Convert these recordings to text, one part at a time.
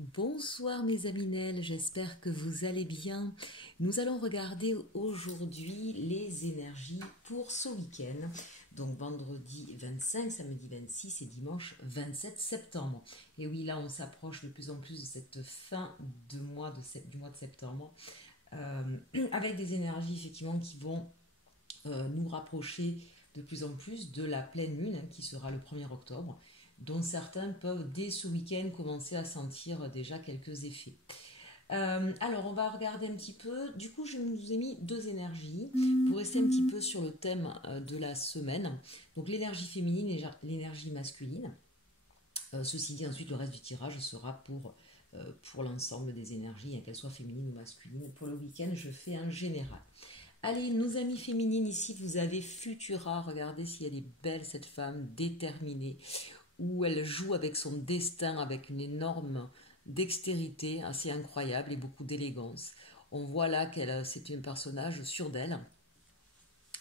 Bonsoir mes aminelles, j'espère que vous allez bien. Nous allons regarder aujourd'hui les énergies pour ce week-end. Donc vendredi 25, samedi 26 et dimanche 27 septembre. Et oui, là on s'approche de plus en plus de cette fin du mois de septembre. Avec des énergies effectivement qui vont nous rapprocher de plus en plus de la pleine lune qui sera le 1er octobre, dont certains peuvent dès ce week-end commencer à sentir déjà quelques effets. Alors on va regarder un petit peu, du coup je vous ai mis deux énergies pour rester un petit peu sur le thème de la semaine, donc l'énergie féminine et l'énergie masculine. Ceci dit, ensuite le reste du tirage sera pour l'ensemble des énergies, qu'elles soient féminines ou masculines. Pour le week-end je fais un général. Allez, nos amies féminines, ici vous avez Futura, regardez si elle est belle cette femme, déterminée, où elle joue avec son destin, avec une énorme dextérité assez incroyable et beaucoup d'élégance. On voit là qu'elle, c'est un personnage sûr d'elle.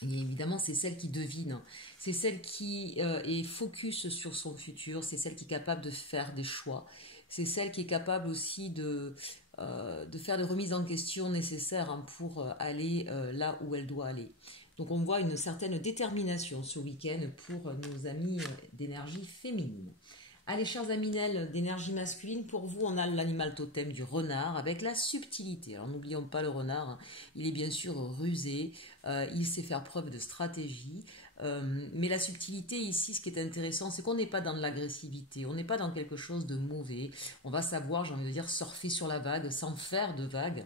Et évidemment, c'est celle qui devine, c'est celle qui est focus sur son futur, c'est celle qui est capable de faire des choix, c'est celle qui est capable aussi de faire les remises en question nécessaires pour aller là où elle doit aller. Donc on voit une certaine détermination ce week-end pour nos amis d'énergie féminine. Allez, chers aminelles d'énergie masculine, pour vous, on a l'animal totem du renard avec la subtilité. Alors n'oublions pas le renard, il est bien sûr rusé, il sait faire preuve de stratégie, mais la subtilité ici, ce qui est intéressant, c'est qu'on n'est pas dans de l'agressivité, on n'est pas dans quelque chose de mauvais. On va savoir, j'ai envie de dire, surfer sur la vague sans faire de vague.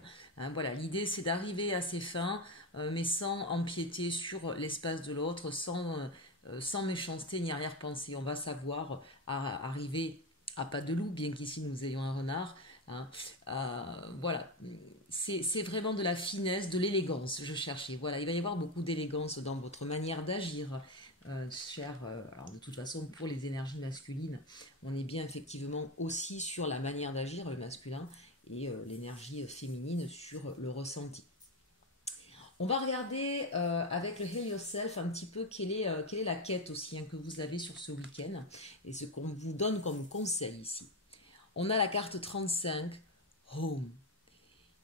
Voilà, l'idée c'est d'arriver à ses fins, mais sans empiéter sur l'espace de l'autre, sans méchanceté ni arrière-pensée. On va savoir arriver à pas de loup, bien qu'ici nous ayons un renard. Voilà, c'est vraiment de la finesse, de l'élégance, je cherchais. Voilà, il va y avoir beaucoup d'élégance dans votre manière d'agir. Alors de toute façon, pour les énergies masculines, on est bien effectivement aussi sur la manière d'agir, le masculin, et l'énergie féminine sur le ressenti. On va regarder avec le Heal Yourself un petit peu quelle est la quête aussi que vous avez sur ce week-end et ce qu'on vous donne comme conseil ici. On a la carte 35, Home.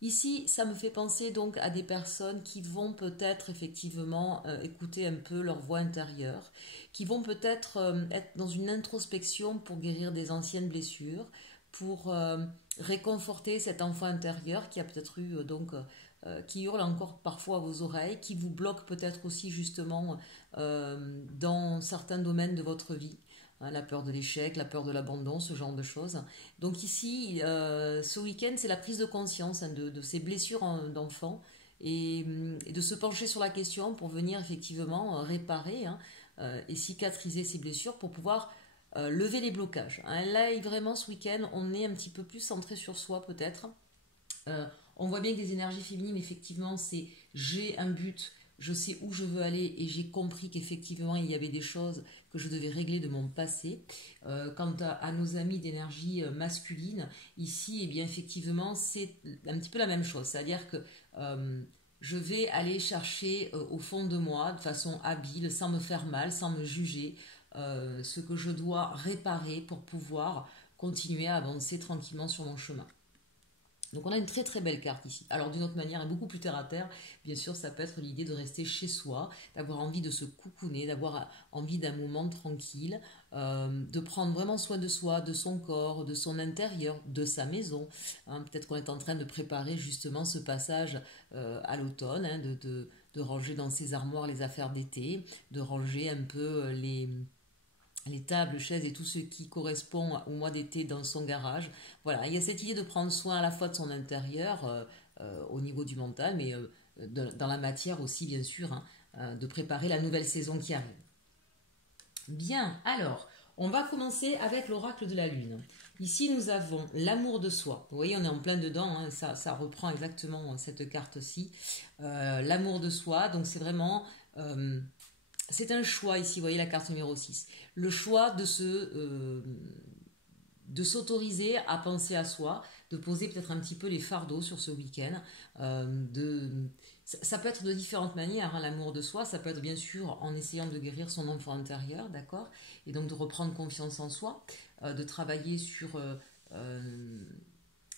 Ici, ça me fait penser donc à des personnes qui vont peut-être effectivement écouter un peu leur voix intérieure, qui vont peut-être être dans une introspection pour guérir des anciennes blessures, pour réconforter cet enfant intérieur qui a peut-être eu qui hurle encore parfois à vos oreilles, qui vous bloque peut-être aussi justement dans certains domaines de votre vie. La peur de l'échec, la peur de l'abandon, ce genre de choses. Donc ici, ce week-end, c'est la prise de conscience de ces blessures d'enfants et de se pencher sur la question pour venir effectivement réparer et cicatriser ces blessures pour pouvoir lever les blocages. Là, vraiment, ce week-end, on est un petit peu plus centré sur soi peut-être. On voit bien que les énergies féminines, effectivement, c'est j'ai un but, je sais où je veux aller et j'ai compris qu'effectivement, il y avait des choses que je devais régler de mon passé. Quant à nos amis d'énergie masculine, ici, eh bien, effectivement, c'est un petit peu la même chose. C'est-à-dire que je vais aller chercher au fond de moi, de façon habile, sans me faire mal, sans me juger, ce que je dois réparer pour pouvoir continuer à avancer tranquillement sur mon chemin. Donc on a une très très belle carte ici. Alors d'une autre manière, et beaucoup plus terre à terre, bien sûr, ça peut être l'idée de rester chez soi, d'avoir envie de se coucouner, d'avoir envie d'un moment tranquille, de prendre vraiment soin de soi, de son corps, de son intérieur, de sa maison. Peut-être qu'on est en train de préparer justement ce passage à l'automne, de ranger dans ses armoires les affaires d'été, de ranger un peu les tables, chaises et tout ce qui correspond au mois d'été dans son garage. Voilà, il y a cette idée de prendre soin à la fois de son intérieur au niveau du mental, mais dans la matière aussi, bien sûr, de préparer la nouvelle saison qui arrive. Bien, alors, on va commencer avec l'oracle de la lune. Ici, nous avons l'amour de soi. Vous voyez, on est en plein dedans, ça reprend exactement cette carte-ci. L'amour de soi, donc c'est vraiment... c'est un choix ici, vous voyez la carte numéro 6. Le choix de s'autoriser à penser à soi, de poser peut-être un petit peu les fardeaux sur ce week-end. Ça peut être de différentes manières, l'amour de soi. Ça peut être bien sûr en essayant de guérir son enfant intérieur, d'accord? Et donc de reprendre confiance en soi, de travailler sur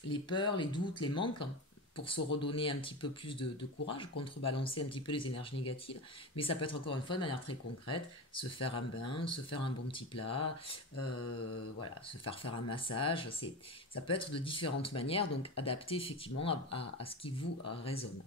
les peurs, les doutes, les manques, pour se redonner un petit peu plus de courage, contrebalancer un petit peu les énergies négatives. Mais ça peut être encore une fois de manière très concrète, se faire un bain, se faire un bon petit plat, voilà, se faire un massage. Ça peut être de différentes manières, donc adapté effectivement à ce qui vous résonne.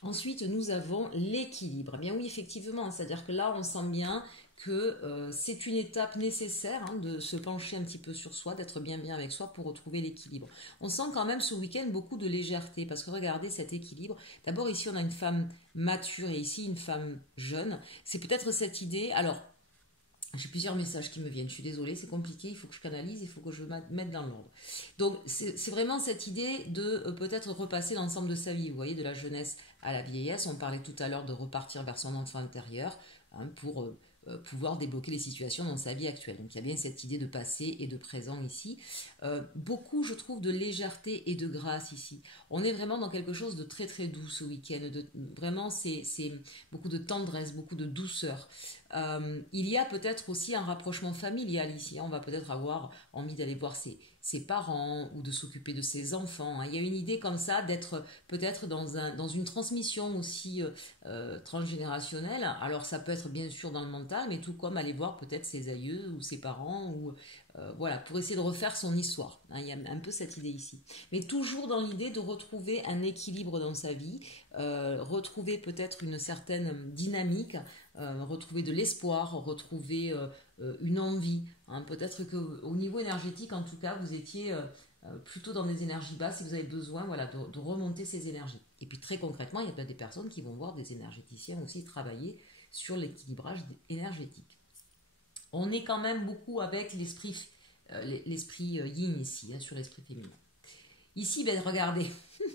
Ensuite, nous avons l'équilibre. Eh bien oui, effectivement, c'est-à-dire que là, on sent bien que c'est une étape nécessaire de se pencher un petit peu sur soi, d'être bien avec soi pour retrouver l'équilibre. On sent quand même ce week-end beaucoup de légèreté parce que regardez cet équilibre. D'abord ici on a une femme mature et ici une femme jeune. C'est peut-être cette idée. Alors j'ai plusieurs messages qui me viennent. Je suis désolée, c'est compliqué. Il faut que je canalise, il faut que je mette dans l'ordre. Donc c'est vraiment cette idée de peut-être repasser l'ensemble de sa vie. Vous voyez, de la jeunesse à la vieillesse. On parlait tout à l'heure de repartir vers son enfant intérieur pour pouvoir débloquer les situations dans sa vie actuelle. Donc il y a bien cette idée de passé et de présent ici. Beaucoup, je trouve, de légèreté et de grâce ici. On est vraiment dans quelque chose de très très doux ce week-end. Vraiment, c'est beaucoup de tendresse, beaucoup de douceur. Il y a peut-être aussi un rapprochement familial ici. On va peut-être avoir envie d'aller voir ses parents ou de s'occuper de ses enfants. Il y a une idée comme ça d'être peut-être dans une transmission aussi transgénérationnelle. Alors ça peut être bien sûr dans le mental, mais tout comme aller voir peut-être ses aïeux ou ses parents ou voilà, pour essayer de refaire son histoire. Il y a un peu cette idée ici. Mais toujours dans l'idée de retrouver un équilibre dans sa vie, retrouver peut-être une certaine dynamique, retrouver de l'espoir, retrouver une envie. Peut-être qu'au niveau énergétique, en tout cas, vous étiez plutôt dans des énergies basses et vous avez besoin voilà, de remonter ces énergies. Et puis très concrètement, il y a peut-être des personnes qui vont voir des énergéticiens aussi travailler sur l'équilibrage énergétique. On est quand même beaucoup avec l'esprit yin ici, sur l'esprit féminin. Ici, ben, regardez,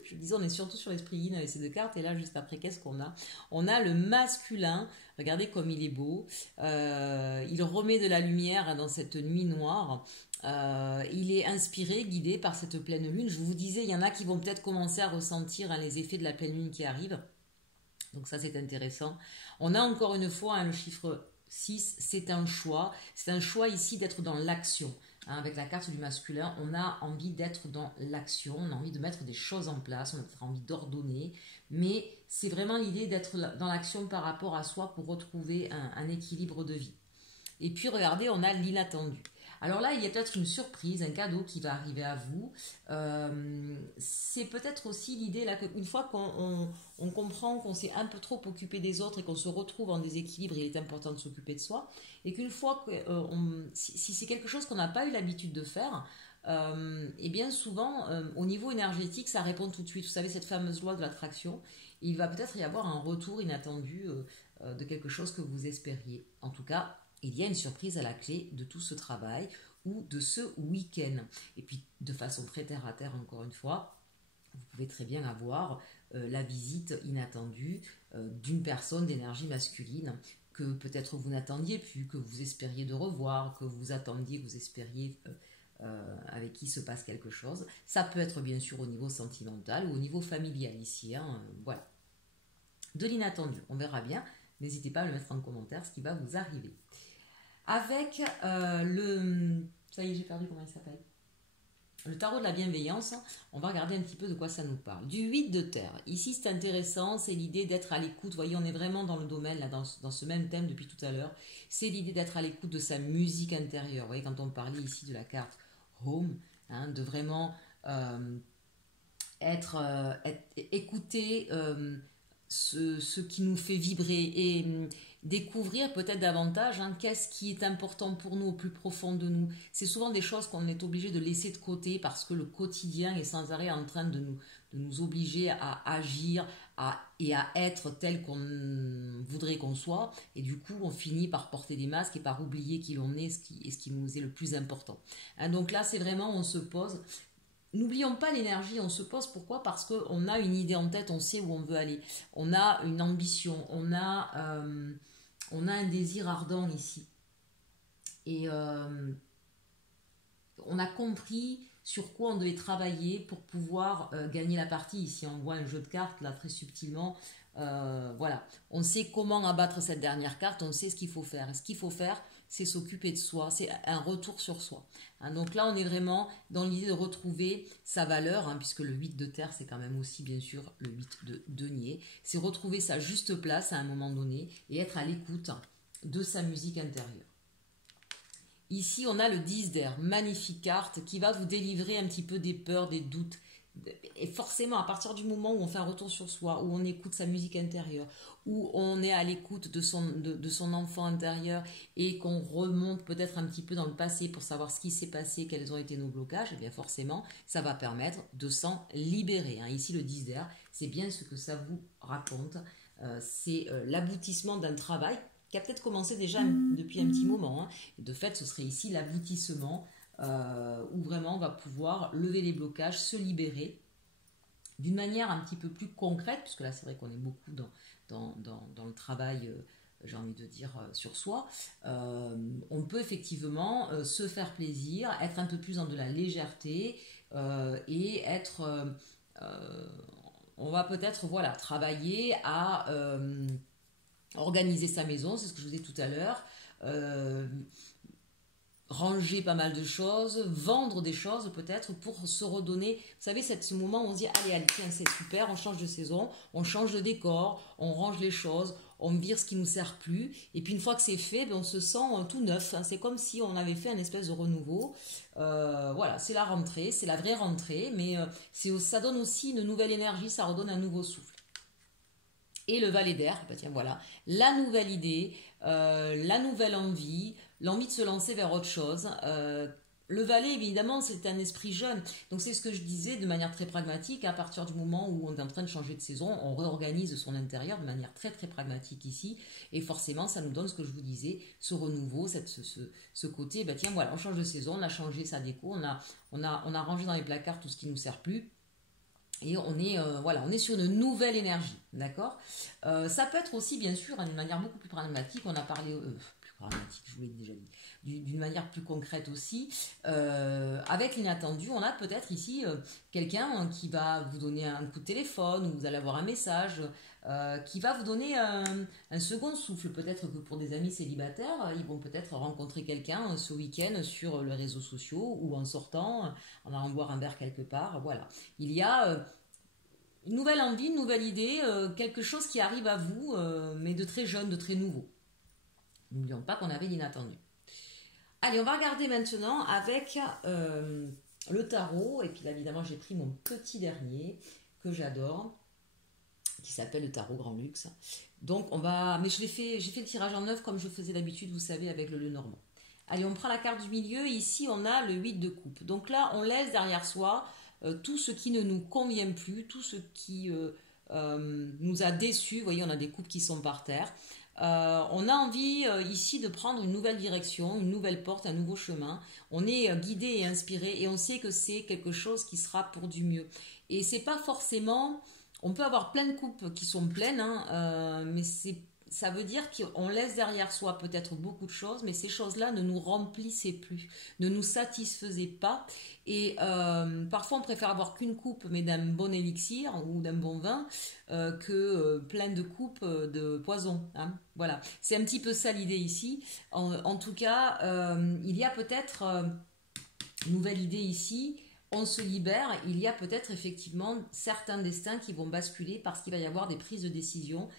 je disais, on est surtout sur l'esprit yin avec ces deux cartes. Et là, juste après, qu'est-ce qu'on a? On a le masculin. Regardez comme il est beau. Il remet de la lumière dans cette nuit noire. Il est inspiré, guidé par cette pleine lune. Je vous disais, il y en a qui vont peut-être commencer à ressentir les effets de la pleine lune qui arrive. Donc ça, c'est intéressant. On a encore une fois le chiffre 6, c'est un choix. C'est un choix ici d'être dans l'action. Avec la carte du masculin, on a envie d'être dans l'action, on a envie de mettre des choses en place, on a envie d'ordonner, mais c'est vraiment l'idée d'être dans l'action par rapport à soi pour retrouver un équilibre de vie. Et puis regardez, on a l'inattendu. Alors là, il y a peut-être une surprise, un cadeau qui va arriver à vous. C'est peut-être aussi l'idée là qu'une fois qu'on comprend qu'on s'est un peu trop occupé des autres et qu'on se retrouve en déséquilibre, il est important de s'occuper de soi. Et qu'une fois que si c'est quelque chose qu'on n'a pas eu l'habitude de faire, et bien souvent au niveau énergétique, ça répond tout de suite. Vous savez, cette fameuse loi de l'attraction, il va peut-être y avoir un retour inattendu de quelque chose que vous espériez. En tout cas, il y a une surprise à la clé de tout ce travail ou de ce week-end. Et puis, de façon très terre à terre, encore une fois, vous pouvez très bien avoir la visite inattendue d'une personne d'énergie masculine que peut-être vous n'attendiez plus, que vous espériez de revoir, que vous attendiez, que vous espériez avec qui se passe quelque chose. Ça peut être bien sûr au niveau sentimental ou au niveau familial ici. Voilà. De l'inattendu, on verra bien. N'hésitez pas à le mettre en commentaire, ce qui va vous arriver. Avec ça y est, j'ai perdu comment il s'appelle. Le tarot de la bienveillance, on va regarder un petit peu de quoi ça nous parle. Du 8 de terre. Ici, c'est intéressant, c'est l'idée d'être à l'écoute. Vous voyez, on est vraiment dans le domaine, là, dans ce même thème depuis tout à l'heure. C'est l'idée d'être à l'écoute de sa musique intérieure. Vous voyez, quand on parlait ici de la carte Home, de vraiment écouter ce qui nous fait vibrer et découvrir peut-être davantage qu'est-ce qui est important pour nous au plus profond de nous. C'est souvent des choses qu'on est obligé de laisser de côté parce que le quotidien est sans arrêt en train de nous obliger à agir et à être tel qu'on voudrait qu'on soit. Et du coup, on finit par porter des masques et par oublier qui l'on est et ce qui nous est le plus important. Donc là, c'est vraiment, on se pose. N'oublions pas l'énergie, on se pose. Pourquoi? Parce qu'on a une idée en tête, on sait où on veut aller. On a une ambition, on a un désir ardent ici. Et on a compris sur quoi on devait travailler pour pouvoir gagner la partie. Ici, on voit un jeu de cartes, là, très subtilement. Voilà. On sait comment abattre cette dernière carte, on sait ce qu'il faut faire. Et ce qu'il faut faire, c'est s'occuper de soi, c'est un retour sur soi. Hein, donc là, on est vraiment dans l'idée de retrouver sa valeur, hein, puisque le 8 de terre, c'est quand même aussi, bien sûr, le 8 de denier. C'est retrouver sa juste place à un moment donné et être à l'écoute de sa musique intérieure. Ici, on a le 10 d'air, magnifique carte qui va vous délivrer un petit peu des peurs, des doutes. Et forcément, à partir du moment où on fait un retour sur soi, où on écoute sa musique intérieure, où on est à l'écoute de son enfant intérieur et qu'on remonte peut-être un petit peu dans le passé pour savoir ce qui s'est passé, quels ont été nos blocages, et bien forcément, ça va permettre de s'en libérer. Hein. Ici, le 10 d'air, c'est bien ce que ça vous raconte. C'est l'aboutissement d'un travail qui a peut-être commencé déjà depuis un petit moment. Hein. De fait, ce serait ici l'aboutissement où vraiment on va pouvoir lever les blocages, se libérer d'une manière un petit peu plus concrète, puisque là c'est vrai qu'on est beaucoup dans le travail, j'ai envie de dire, sur soi. On peut effectivement se faire plaisir, être un peu plus dans de la légèreté et être... on va peut-être travailler à organiser sa maison, c'est ce que je vous ai dit tout à l'heure, ranger pas mal de choses, vendre des choses peut-être pour se redonner. Vous savez, c'est ce moment où on se dit allez, tiens, c'est super, on change de saison, on change de décor, on range les choses, on vire ce qui nous sert plus. Et puis une fois que c'est fait, on se sent tout neuf. Hein. C'est comme si on avait fait un espèce de renouveau. Voilà, c'est la rentrée, c'est la vraie rentrée, mais ça donne aussi une nouvelle énergie, ça redonne un nouveau souffle. Et le valet d'air, tiens, voilà, la nouvelle idée, la nouvelle envie, l'envie de se lancer vers autre chose. Le valet, évidemment, c'est un esprit jeune. Donc c'est ce que je disais de manière très pragmatique. À partir du moment où on est en train de changer de saison, on réorganise son intérieur de manière très très pragmatique ici. Et forcément, ça nous donne ce que je vous disais, ce renouveau, ce côté, tiens, voilà, on change de saison, on a changé sa déco, on a rangé dans les placards tout ce qui ne nous sert plus. Et on est sur une nouvelle énergie, d'accord. Ça peut être aussi, bien sûr, d'une manière beaucoup plus pragmatique. On a parlé, plus pragmatique, je vous l'ai déjà dit, d'une manière plus concrète aussi. Avec l'inattendu, on a peut-être ici quelqu'un qui va vous donner un coup de téléphone, ou vous allez avoir un message qui va vous donner un second souffle. Peut-être que pour des amis célibataires, ils vont peut-être rencontrer quelqu'un ce week-end sur les réseaux sociaux ou en sortant, en allant boire un verre quelque part. Voilà. Il y a une nouvelle envie, une nouvelle idée, quelque chose qui arrive à vous, mais de très jeune, de très nouveau. N'oublions pas qu'on avait l'inattendu. Allez, on va regarder maintenant avec le tarot. Et puis là, évidemment, j'ai pris mon petit dernier que j'adore, qui s'appelle le tarot Grand Luxe. Donc, mais j'ai fait le tirage en 9 comme je faisais d'habitude, vous savez, avec le Lenormand. Allez, on prend la carte du milieu. Ici, on a le 8 de coupe. Donc là, on laisse derrière soi tout ce qui ne nous convient plus, tout ce qui nous a déçus. Vous voyez, on a des coupes qui sont par terre. On a envie ici de prendre une nouvelle direction, une nouvelle porte, un nouveau chemin. On est guidé et inspiré et on sait que c'est quelque chose qui sera pour du mieux. Et c'est pas forcément... On peut avoir plein de coupes qui sont pleines, hein, mais ça veut dire qu'on laisse derrière soi peut-être beaucoup de choses, mais ces choses-là ne nous remplissaient plus, ne nous satisfaisaient pas. Et parfois, on préfère avoir qu'une coupe, mais d'un bon élixir ou d'un bon vin, que plein de coupes de poison. Hein. Voilà, c'est un petit peu ça l'idée ici. En tout cas, il y a peut-être une nouvelle idée ici. On se libère, il y a peut-être effectivement certains destins qui vont basculer parce qu'il va y avoir des prises de décision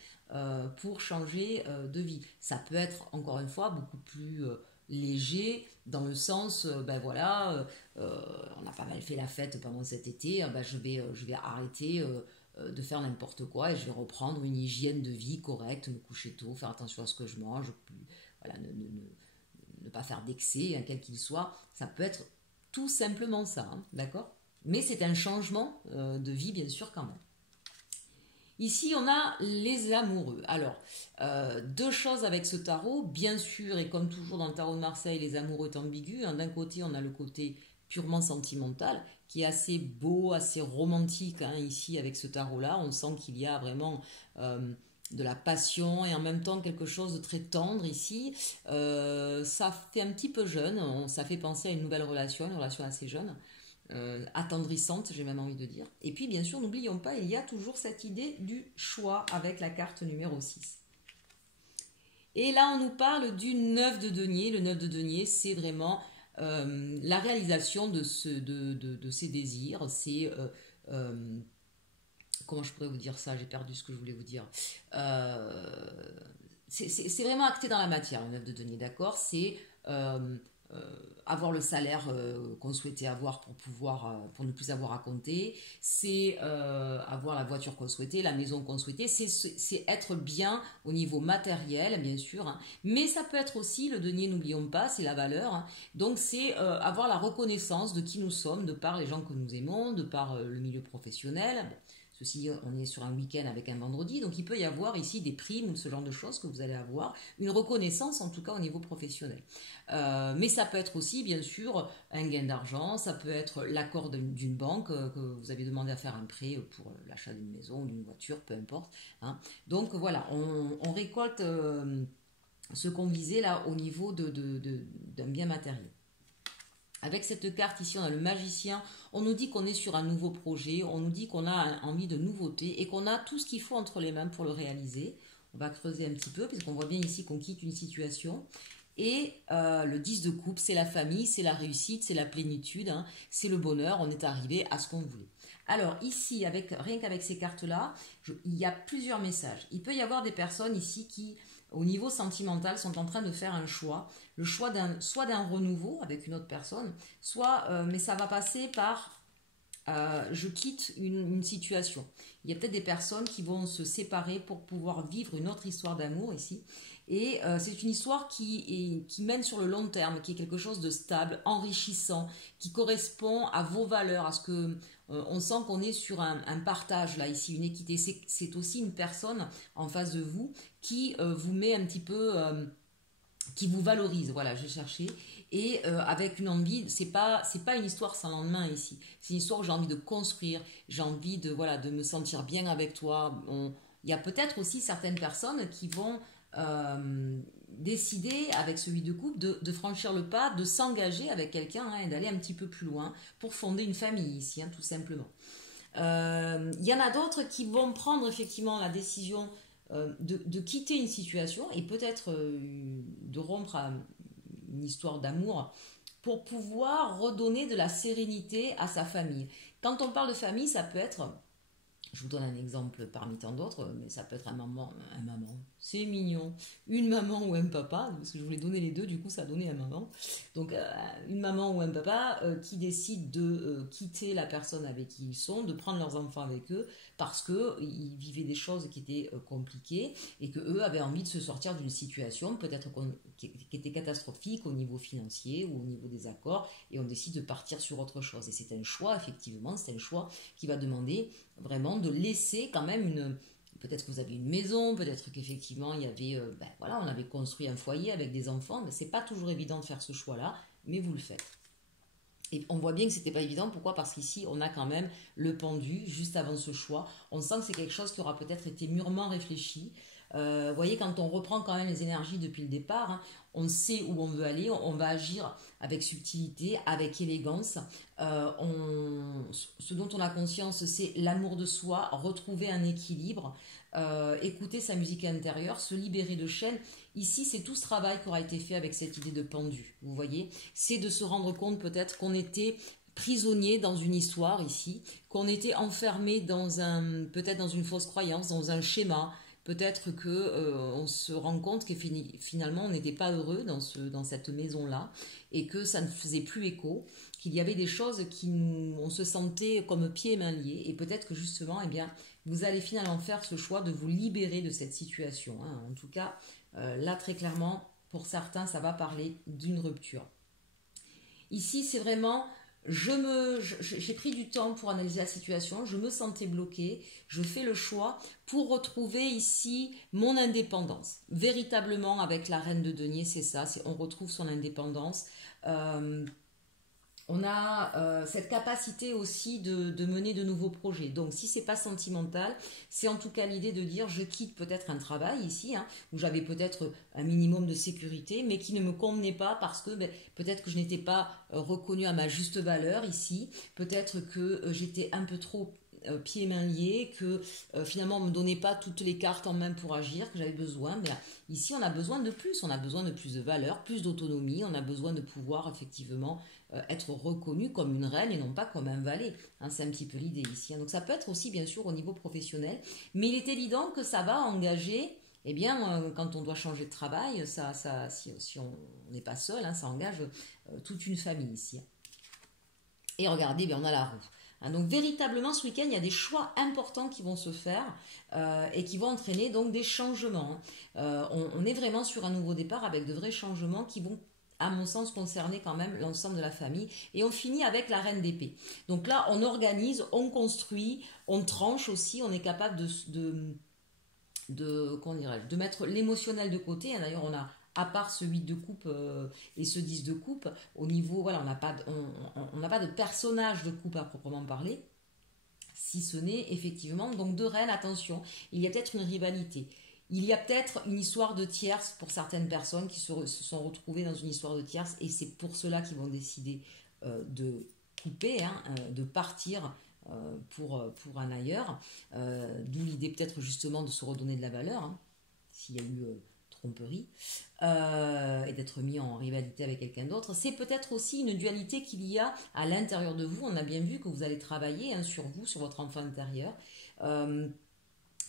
pour changer de vie. Ça peut être, encore une fois, beaucoup plus léger dans le sens, on a pas mal fait la fête pendant cet été, je vais arrêter de faire n'importe quoi et je vais reprendre une hygiène de vie correcte, me coucher tôt, faire attention à ce que je mange, ne pas faire d'excès, hein, quel qu'il soit. Ça peut être tout simplement ça, hein, d'accord? Mais c'est un changement de vie, bien sûr, quand même. Ici, on a les amoureux. Alors, deux choses avec ce tarot, bien sûr, et comme toujours dans le tarot de Marseille, les amoureux est ambigu. Hein. D'un côté, on a le côté purement sentimental, qui est assez beau, assez romantique, hein, ici, avec ce tarot-là. On sent qu'il y a vraiment... de la passion et en même temps quelque chose de très tendre ici. Ça fait un petit peu jeune, ça fait penser à une nouvelle relation, une relation assez jeune, attendrissante, j'ai même envie de dire. Et puis bien sûr, n'oublions pas, il y a toujours cette idée du choix avec la carte numéro 6. Et là, on nous parle du 9 de denier. Le 9 de denier, c'est vraiment la réalisation de ces désirs. C'est, comment je pourrais vous dire ça? J'ai perdu ce que je voulais vous dire. Euh, c'est vraiment acté dans la matière, le 9 de denier, d'accord? C'est euh, avoir le salaire qu'on souhaitait avoir pour pouvoir pour ne plus avoir à compter, c'est avoir la voiture qu'on souhaitait, la maison qu'on souhaitait, c'est être bien au niveau matériel, bien sûr, hein. Mais ça peut être aussi, le denier, n'oublions pas, c'est la valeur, hein. Donc c'est avoir la reconnaissance de qui nous sommes, de par les gens que nous aimons, de par le milieu professionnel. Bon, ceci, on est sur un week-end avec un vendredi, donc il peut y avoir ici des primes ou ce genre de choses que vous allez avoir, une reconnaissance en tout cas au niveau professionnel. Mais ça peut être aussi, bien sûr, un gain d'argent, ça peut être l'accord d'une banque, que vous avez demandé à faire un prêt pour l'achat d'une maison ou d'une voiture, peu importe, hein. Donc voilà, on récolte ce qu'on visait là au niveau d'un bien matériel. Avec cette carte ici, on a le magicien. On nous dit qu'on est sur un nouveau projet, on nous dit qu'on a envie de nouveauté et qu'on a tout ce qu'il faut entre les mains pour le réaliser. On va creuser un petit peu parce qu'on voit bien ici qu'on quitte une situation. Et le 10 de coupe, c'est la famille, c'est la réussite, c'est la plénitude, hein, c'est le bonheur, on est arrivé à ce qu'on voulait. Alors ici, rien qu'avec ces cartes-là, il y a plusieurs messages. Il peut y avoir des personnes ici qui, au niveau sentimental, sont en train de faire un choix. Le choix soit d'un renouveau avec une autre personne, soit, mais ça va passer par je quitte une situation. Il y a peut-être des personnes qui vont se séparer pour pouvoir vivre une autre histoire d'amour ici. Et c'est une histoire qui mène sur le long terme, qui est quelque chose de stable, enrichissant, qui correspond à vos valeurs, à ce que on sent qu'on est sur un partage là ici, une équité. C'est aussi une personne en face de vous qui vous met un petit peu, qui vous valorise. Voilà, j'ai cherché. Et avec une envie, c'est pas une histoire sans lendemain ici. C'est une histoire où j'ai envie de construire, j'ai envie de voilà de me sentir bien avec toi. Il y a peut-être aussi certaines personnes qui vont décider avec celui de couple de franchir le pas, de s'engager avec quelqu'un, hein, et d'aller un petit peu plus loin pour fonder une famille ici, hein, tout simplement. Il y en a d'autres qui vont prendre effectivement la décision de quitter une situation et peut-être de rompre une histoire d'amour pour pouvoir redonner de la sérénité à sa famille. Quand on parle de famille, ça peut être, je vous donne un exemple parmi tant d'autres, mais ça peut être un maman, c'est mignon, une maman ou un papa, parce que je voulais donner les deux, du coup ça a donné un maman. Donc une maman ou un papa qui décide de quitter la personne avec qui ils sont, de prendre leurs enfants avec eux, parce qu'ils vivaient des choses qui étaient compliquées et qu'eux avaient envie de se sortir d'une situation peut-être qui était catastrophique au niveau financier ou au niveau des accords, et on décide de partir sur autre chose. Et c'est un choix, effectivement, c'est un choix qui va demander vraiment de laisser quand même une... Peut-être que vous avez une maison, peut-être qu'effectivement il y avait, voilà, on avait construit un foyer avec des enfants, mais c'est pas toujours évident de faire ce choix-là, mais vous le faites. Et on voit bien que c'était pas évident. Pourquoi? Parce qu'ici, on a quand même le pendu juste avant ce choix. On sent que c'est quelque chose qui aura peut-être été mûrement réfléchi. Vous voyez, quand on reprend quand même les énergies depuis le départ, hein, on sait où on veut aller, on va agir avec subtilité, avec élégance. Ce dont on a conscience, c'est l'amour de soi, retrouver un équilibre, écouter sa musique intérieure, se libérer de chaînes. Ici, c'est tout ce travail qui aura été fait avec cette idée de pendu, vous voyez. C'est de se rendre compte peut-être qu'on était prisonnier dans une histoire ici, qu'on était enfermé peut-être dans une fausse croyance, dans un schéma. Peut-être que on se rend compte que finalement on n'était pas heureux dans cette maison-là et que ça ne faisait plus écho, qu'il y avait des choses on se sentait comme pieds et mains liés, et peut-être que justement, eh bien, vous allez finalement faire ce choix de vous libérer de cette situation, hein. En tout cas, là très clairement, pour certains, ça va parler d'une rupture. Ici, c'est vraiment, j'ai pris du temps pour analyser la situation, je me sentais bloquée, je fais le choix pour retrouver ici mon indépendance. Véritablement, avec la reine de denier, c'est ça, on retrouve son indépendance. On a cette capacité aussi de mener de nouveaux projets. Donc si c'est pas sentimental, c'est en tout cas l'idée de dire je quitte peut-être un travail ici, hein, où j'avais peut-être un minimum de sécurité, mais qui ne me convenait pas parce que peut-être que je n'étais pas reconnue à ma juste valeur ici, peut-être que j'étais un peu trop pieds et mains liés, que finalement on ne me donnait pas toutes les cartes en main pour agir, que j'avais besoin. Mais là, ici, on a besoin de plus. On a besoin de plus de valeur, plus d'autonomie. On a besoin de pouvoir effectivement être reconnu comme une reine et non pas comme un valet. Hein, c'est un petit peu l'idée ici. Hein. Donc ça peut être aussi bien sûr au niveau professionnel. Mais il est évident que ça va engager... Eh bien, quand on doit changer de travail, si on n'est pas seul, hein, ça engage toute une famille ici. Et regardez, bien, on a la roue. Hein, donc véritablement, ce week-end, il y a des choix importants qui vont se faire et qui vont entraîner donc des changements. Hein. On est vraiment sur un nouveau départ avec de vrais changements qui vont, à mon sens, concerner quand même l'ensemble de la famille. Et on finit avec la reine d'épée. Donc là, on organise, on construit, on tranche aussi, on est capable de mettre l'émotionnel de côté. Et d'ailleurs, on a, à part ce 8 de coupe et ce 10 de coupe, au niveau, voilà, on n'a pas de personnage de coupe à proprement parler, si ce n'est effectivement, donc de reine, attention, il y a peut-être une rivalité. Il y a peut-être une histoire de tierce pour certaines personnes qui se sont retrouvées dans une histoire de tierce et c'est pour cela qu'ils vont décider de couper, hein, de partir pour un ailleurs, d'où l'idée peut-être justement de se redonner de la valeur, hein, s'il y a eu tromperie, et d'être mis en rivalité avec quelqu'un d'autre. C'est peut-être aussi une dualité qu'il y a à l'intérieur de vous. On a bien vu que vous allez travailler hein, sur vous, sur votre enfant intérieur.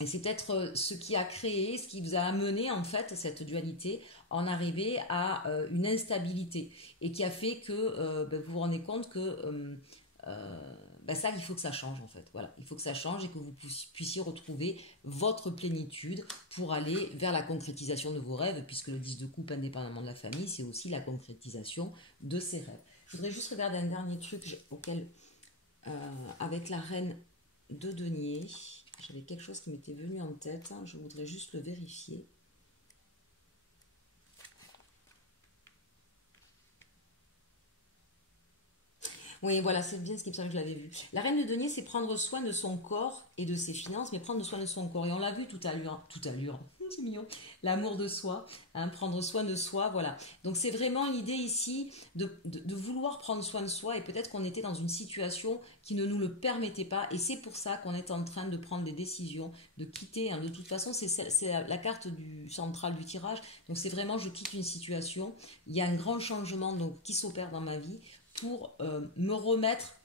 Et c'est peut-être ce qui a créé, ce qui vous a amené en fait cette dualité en arriver à une instabilité et qui a fait que vous vous rendez compte que ça, il faut que ça change en fait. Voilà, il faut que ça change et que vous puissiez retrouver votre plénitude pour aller vers la concrétisation de vos rêves, puisque le 10 de coupe, indépendamment de la famille, c'est aussi la concrétisation de ses rêves. Je voudrais juste regarder un dernier truc auquel, avec la reine de denier, j'avais quelque chose qui m'était venu en tête, hein, je voudrais juste le vérifier. Oui, voilà, c'est bien ce qui me semble que je l'avais vu. La reine de denier, c'est prendre soin de son corps et de ses finances, mais prendre soin de son corps. Et on l'a vu tout à l'heure, c'est mignon, l'amour de soi, hein, prendre soin de soi, voilà. Donc c'est vraiment l'idée ici de vouloir prendre soin de soi et peut-être qu'on était dans une situation qui ne nous le permettait pas et c'est pour ça qu'on est en train de prendre des décisions, de quitter. Hein. De toute façon, c'est la carte centrale du tirage. Donc c'est vraiment je quitte une situation, il y a un grand changement donc, qui s'opère dans ma vie pour me remettre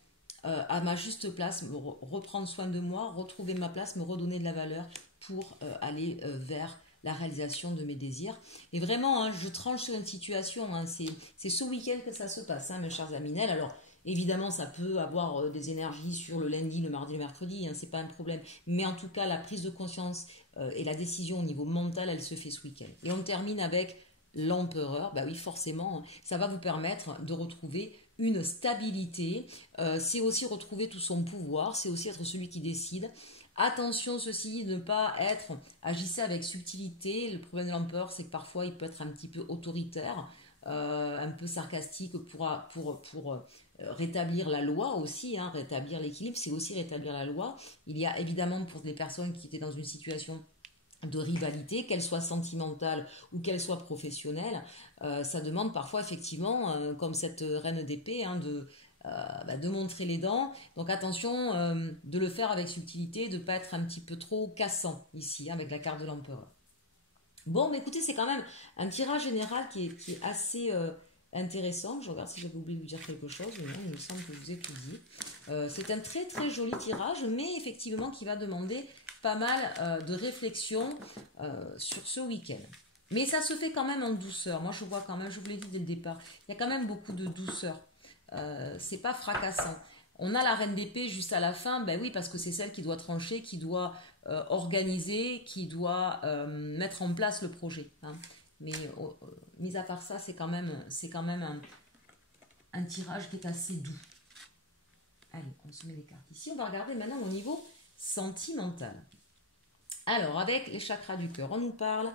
à ma juste place, reprendre soin de moi, retrouver ma place, me redonner de la valeur pour aller vers la réalisation de mes désirs. Et vraiment, hein, je tranche sur une situation, hein, c'est ce week-end que ça se passe, hein, mes chers Aminel. Alors, évidemment, ça peut avoir des énergies sur le lundi, le mardi, le mercredi, hein, c'est pas un problème. Mais en tout cas, la prise de conscience et la décision au niveau mental, elle se fait ce week-end. Et on termine avec l'empereur. Bah oui, forcément, hein, ça va vous permettre de retrouver une stabilité, c'est aussi retrouver tout son pouvoir, c'est aussi être celui qui décide. Attention, ceci, ne pas être, agissez avec subtilité. Le problème de l'empereur, c'est que parfois il peut être un petit peu autoritaire, un peu sarcastique pour rétablir la loi aussi, hein, rétablir l'équilibre, c'est aussi rétablir la loi. Il y a évidemment pour les personnes qui étaient dans une situation de rivalité, qu'elle soit sentimentale ou qu'elle soit professionnelle, ça demande parfois effectivement, comme cette reine d'épée, hein, de montrer les dents. Donc attention, de le faire avec subtilité, de ne pas être un petit peu trop cassant ici, hein, avec la carte de l'empereur. Bon, mais écoutez, c'est quand même un tirage général qui est assez intéressant. Je regarde si j'avais oublié de vous dire quelque chose, mais non, il me semble que je vous ai tout dit. C'est un très très joli tirage, mais effectivement qui va demander pas mal de réflexion sur ce week-end. Mais ça se fait quand même en douceur. Moi, je vois quand même, je vous l'ai dit dès le départ, il y a quand même beaucoup de douceur. C'est pas fracassant. On a la reine d'épée juste à la fin, ben oui, parce que c'est celle qui doit trancher, qui doit organiser, qui doit mettre en place le projet. Hein. Mais mis à part ça, c'est quand même un tirage qui est assez doux. Allez, on se met les cartes ici. On va regarder maintenant au niveau sentimental. Alors, avec les chakras du cœur, on nous parle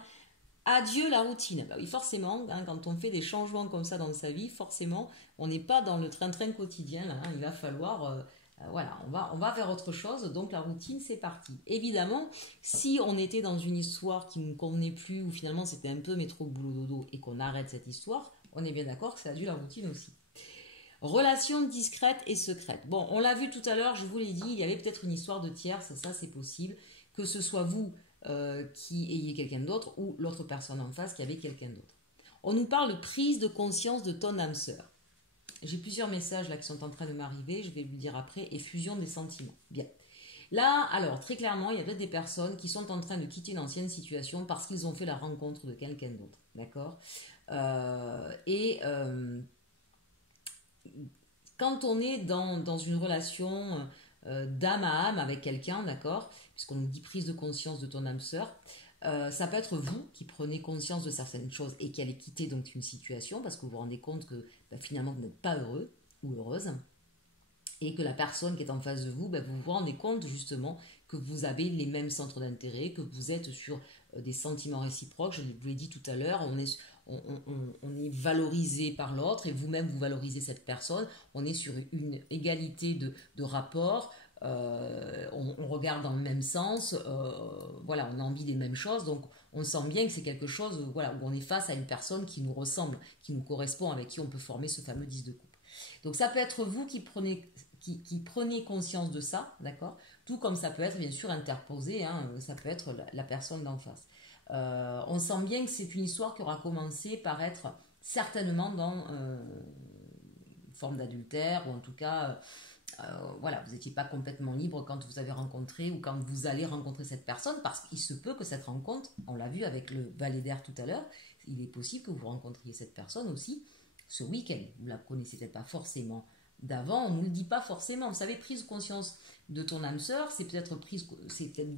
adieu la routine. Bah oui, forcément, hein, quand on fait des changements comme ça dans sa vie, forcément, on n'est pas dans le train-train quotidien. Là, hein, il va falloir, voilà, on va vers autre chose. Donc la routine, c'est parti. Évidemment, si on était dans une histoire qui ne nous convenait plus, ou finalement c'était un peu métro boulot dodo et qu'on arrête cette histoire, on est bien d'accord que c'est adieu la routine aussi. Relation discrète et secrète. Bon, on l'a vu tout à l'heure, je vous l'ai dit, il y avait peut-être une histoire de tierce, ça c'est possible, que ce soit vous qui ayez quelqu'un d'autre ou l'autre personne en face qui avait quelqu'un d'autre. On nous parle de prise de conscience de ton âme sœur. J'ai plusieurs messages là qui sont en train de m'arriver, je vais vous dire après, et fusion des sentiments. Bien. Là, alors, très clairement, il y a peut-être des personnes qui sont en train de quitter une ancienne situation parce qu'ils ont fait la rencontre de quelqu'un d'autre. D'accord quand on est dans une relation d'âme à âme avec quelqu'un, d'accord, puisqu'on nous dit prise de conscience de ton âme sœur, ça peut être vous qui prenez conscience de certaines choses et qui allez quitter donc une situation parce que vous vous rendez compte que finalement vous n'êtes pas heureux ou heureuse et que la personne qui est en face de vous, vous vous rendez compte justement que vous avez les mêmes centres d'intérêt, que vous êtes sur des sentiments réciproques. Je vous l'ai dit tout à l'heure, on est valorisé par l'autre et vous-même vous valorisez cette personne. On est sur une égalité de rapport. On regarde dans le même sens, voilà, on a envie des mêmes choses, donc on sent bien que c'est quelque chose où on est face à une personne qui nous ressemble, qui nous correspond, avec qui on peut former ce fameux 10 de coupe. Donc ça peut être vous qui prenez conscience de ça, d'accord, tout comme ça peut être bien sûr interposé, ça peut être la personne d'en face. On sent bien que c'est une histoire qui aura commencé par être certainement dans une forme d'adultère, ou en tout cas... vous n'étiez pas complètement libre quand vous avez rencontré ou quand vous allez rencontrer cette personne, parce qu'il se peut que cette rencontre, on l'a vu avec le valet d'air tout à l'heure, il est possible que vous rencontriez cette personne aussi ce week-end. Vous ne la connaissez peut-être pas forcément d'avant, on ne nous le dit pas forcément. Vous savez, prise conscience de ton âme sœur, c'est peut-être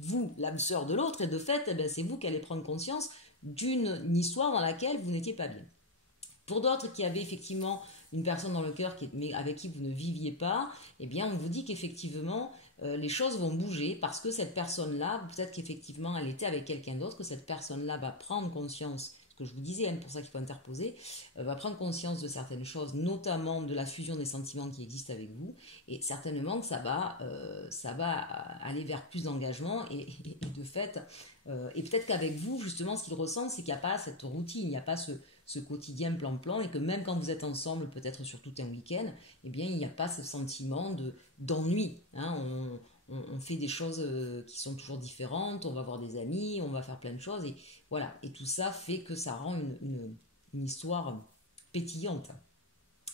vous, l'âme sœur de l'autre, et de fait, c'est vous qui allez prendre conscience d'une histoire dans laquelle vous n'étiez pas bien. Pour d'autres qui avaient effectivement une personne dans le cœur mais avec qui vous ne viviez pas, on vous dit qu'effectivement les choses vont bouger parce que cette personne-là, peut-être qu'effectivement elle était avec quelqu'un d'autre, que cette personne-là va prendre conscience, ce que je vous disais, pour ça qu'il faut interposer, va prendre conscience de certaines choses, notamment de la fusion des sentiments qui existent avec vous, et certainement que ça va aller vers plus d'engagement et de fait, et peut-être qu'avec vous, justement, ce qu'il ressent, c'est qu'il n'y a pas cette routine, il n'y a pas ce quotidien plan-plan, et que même quand vous êtes ensemble, peut-être sur tout un week-end, il n'y a pas ce sentiment d'ennui. On fait des choses qui sont toujours différentes, on va voir des amis, on va faire plein de choses, et voilà. Et tout ça fait que ça rend une histoire pétillante.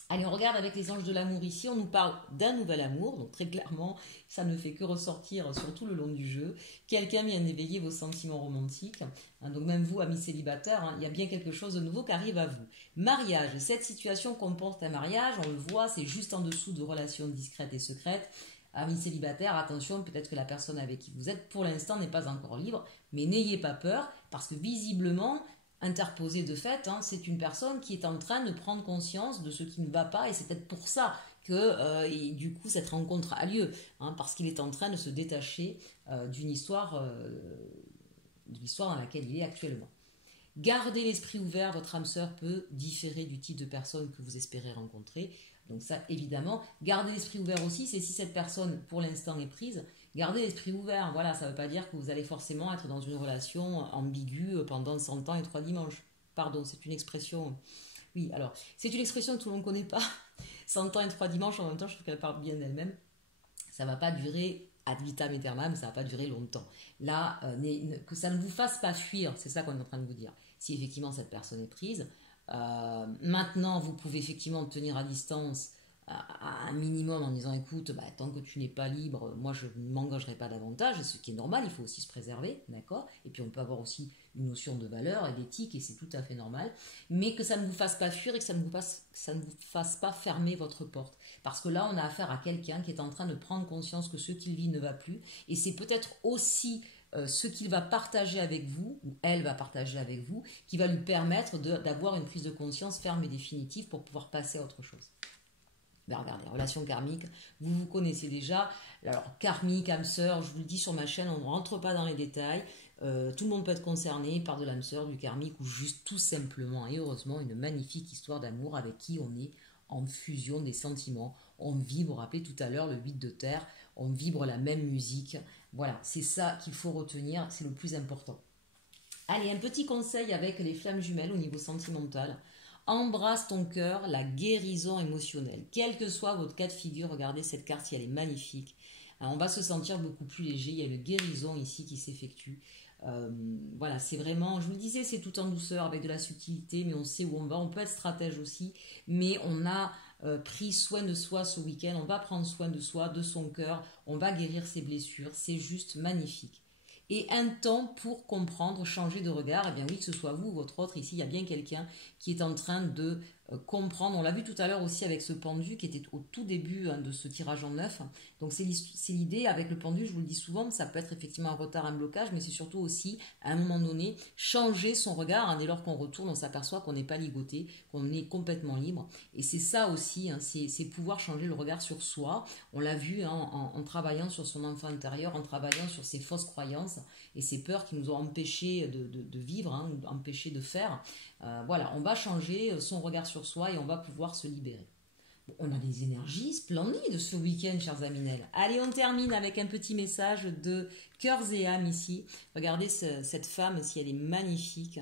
Allez, on regarde avec les anges de l'amour ici, on nous parle d'un nouvel amour, donc très clairement, ça ne fait que ressortir sur tout le long du jeu. Quelqu'un vient d'éveiller vos sentiments romantiques, donc même vous, amis célibataires, il y a bien quelque chose de nouveau qui arrive à vous. Mariage, cette situation comporte un mariage, on le voit, c'est juste en dessous de relations discrètes et secrètes. Amis célibataires, attention, peut-être que la personne avec qui vous êtes pour l'instant n'est pas encore libre, mais n'ayez pas peur, parce que visiblement... interposé de fait, c'est une personne qui est en train de prendre conscience de ce qui ne va pas et c'est peut-être pour ça que du coup cette rencontre a lieu, parce qu'il est en train de se détacher d'une histoire, de l'histoire dans laquelle il est actuellement. Gardez l'esprit ouvert, votre âme sœur peut différer du type de personne que vous espérez rencontrer, donc ça évidemment. Gardez l'esprit ouvert aussi, c'est si cette personne pour l'instant est prise, gardez l'esprit ouvert, voilà, ça ne veut pas dire que vous allez forcément être dans une relation ambiguë pendant 100 ans et 3 dimanches. Pardon, c'est une expression... Oui, alors, c'est une expression que tout le monde ne connaît pas. 100 ans et 3 dimanches, en même temps, je trouve qu'elle parle bien d'elle-même. Ça ne va pas durer ad vitam aeternam, ça ne va pas durer longtemps. Là, que ça ne vous fasse pas fuir, c'est ça qu'on est en train de vous dire. Si effectivement cette personne est prise, maintenant, vous pouvez effectivement tenir à distance à un minimum en disant écoute, tant que tu n'es pas libre, moi je ne m'engagerai pas davantage, ce qui est normal, il faut aussi se préserver, d'accord, et puis on peut avoir aussi une notion de valeur et d'éthique et c'est tout à fait normal, mais que ça ne vous fasse pas fuir et que ça ne vous fasse pas fermer votre porte, parce que là on a affaire à quelqu'un qui est en train de prendre conscience que ce qu'il vit ne va plus, et c'est peut-être aussi ce qu'il va partager avec vous, ou elle va partager avec vous, qui va lui permettre d'avoir une prise de conscience ferme et définitive pour pouvoir passer à autre chose. Vers les relations karmiques, vous vous connaissez déjà. Alors karmique, âme sœur, je vous le dis sur ma chaîne, on ne rentre pas dans les détails. Tout le monde peut être concerné par de l'âme sœur, du karmique ou juste tout simplement et heureusement une magnifique histoire d'amour avec qui on est en fusion des sentiments. On vibre, vous rappelez tout à l'heure le 8 de terre, on vibre la même musique. Voilà, c'est ça qu'il faut retenir, c'est le plus important. Allez, un petit conseil avec les flammes jumelles au niveau sentimental. Embrasse ton cœur, la guérison émotionnelle. Quel que soit votre cas de figure, regardez cette carte, elle est magnifique. On va se sentir beaucoup plus léger. Il y a une guérison ici qui s'effectue. Voilà, c'est vraiment, je vous le disais, c'est tout en douceur avec de la subtilité, mais on sait où on va. On peut être stratège aussi, mais on a pris soin de soi ce week-end. On va prendre soin de soi, de son cœur. On va guérir ses blessures. C'est juste magnifique. Et un temps pour comprendre, changer de regard. Eh bien oui, que ce soit vous ou votre autre, ici, il y a bien quelqu'un qui est en train de comprendre. On l'a vu tout à l'heure aussi avec ce pendu qui était au tout début de ce tirage en neuf. Donc c'est l'idée avec le pendu, je vous le dis souvent, ça peut être effectivement un retard, un blocage, mais c'est surtout aussi, à un moment donné, changer son regard. Dès lors qu'on retourne, on s'aperçoit qu'on n'est pas ligoté, qu'on est complètement libre. Et c'est ça aussi, c'est pouvoir changer le regard sur soi. On l'a vu en travaillant sur son enfant intérieur, en travaillant sur ses fausses croyances et ces peurs qui nous ont empêchés de vivre, empêchés de faire. Voilà, on va changer son regard sur soi et on va pouvoir se libérer. Bon, on a des énergies splendides ce week-end, chers Aminel. Allez, on termine avec un petit message de cœurs et âmes ici. Regardez cette femme, si elle est magnifique.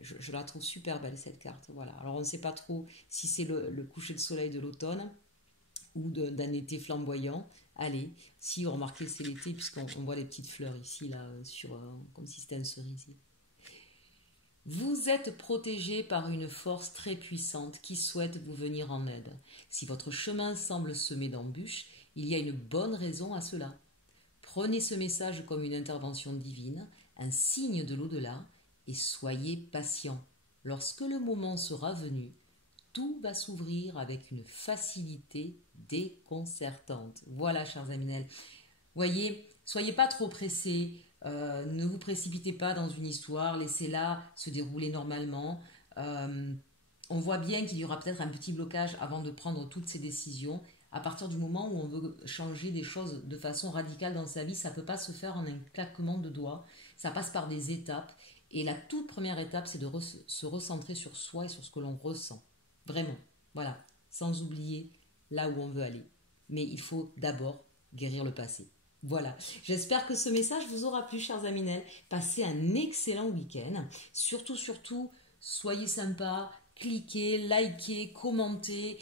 Je la trouve super belle, cette carte. Voilà. Alors, on ne sait pas trop si c'est le coucher de soleil de l'automne ou d'un été flamboyant. Allez, si vous remarquez, c'est l'été, puisqu'on voit les petites fleurs ici, là, comme si c'était un cerisier. Vous êtes protégé par une force très puissante qui souhaite vous venir en aide. Si votre chemin semble semé d'embûches, il y a une bonne raison à cela. Prenez ce message comme une intervention divine, un signe de l'au-delà, et soyez patient. Lorsque le moment sera venu, tout va s'ouvrir avec une facilité déconcertante. Voilà, chers Aminel. Voyez, soyez pas trop pressés, ne vous précipitez pas dans une histoire, laissez-la se dérouler normalement. On voit bien qu'il y aura peut-être un petit blocage avant de prendre toutes ces décisions. À partir du moment où on veut changer des choses de façon radicale dans sa vie, ça ne peut pas se faire en un claquement de doigts. Ça passe par des étapes. Et la toute première étape, c'est de se recentrer sur soi et sur ce que l'on ressent. Vraiment, voilà, sans oublier là où on veut aller. Mais il faut d'abord guérir le passé. Voilà, j'espère que ce message vous aura plu, chers Aminel. Passez un excellent week-end. Surtout, soyez sympas, cliquez, likez, commentez,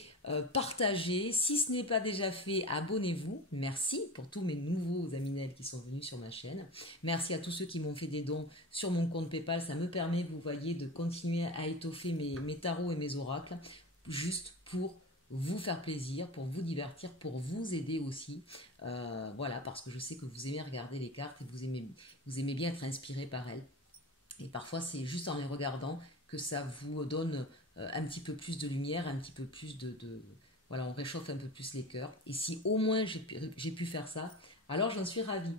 partagez. Si ce n'est pas déjà fait, abonnez-vous. Merci pour tous mes nouveaux Aminel qui sont venus sur ma chaîne. Merci à tous ceux qui m'ont fait des dons sur mon compte PayPal. Ça me permet, vous voyez, de continuer à étoffer mes tarots et mes oracles, juste pour vous faire plaisir, pour vous divertir, pour vous aider aussi. Voilà, parce que je sais que vous aimez regarder les cartes et vous aimez bien être inspiré par elles. Et parfois, c'est juste en les regardant que ça vous donne un petit peu plus de lumière, un petit peu plus voilà, on réchauffe un peu plus les cœurs. Et si au moins j'ai pu faire ça, alors j'en suis ravie.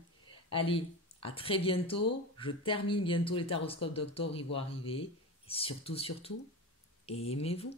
Allez, à très bientôt. Je termine bientôt les taroscopes d'octobre, ils vont arriver. Et surtout, aimez-vous.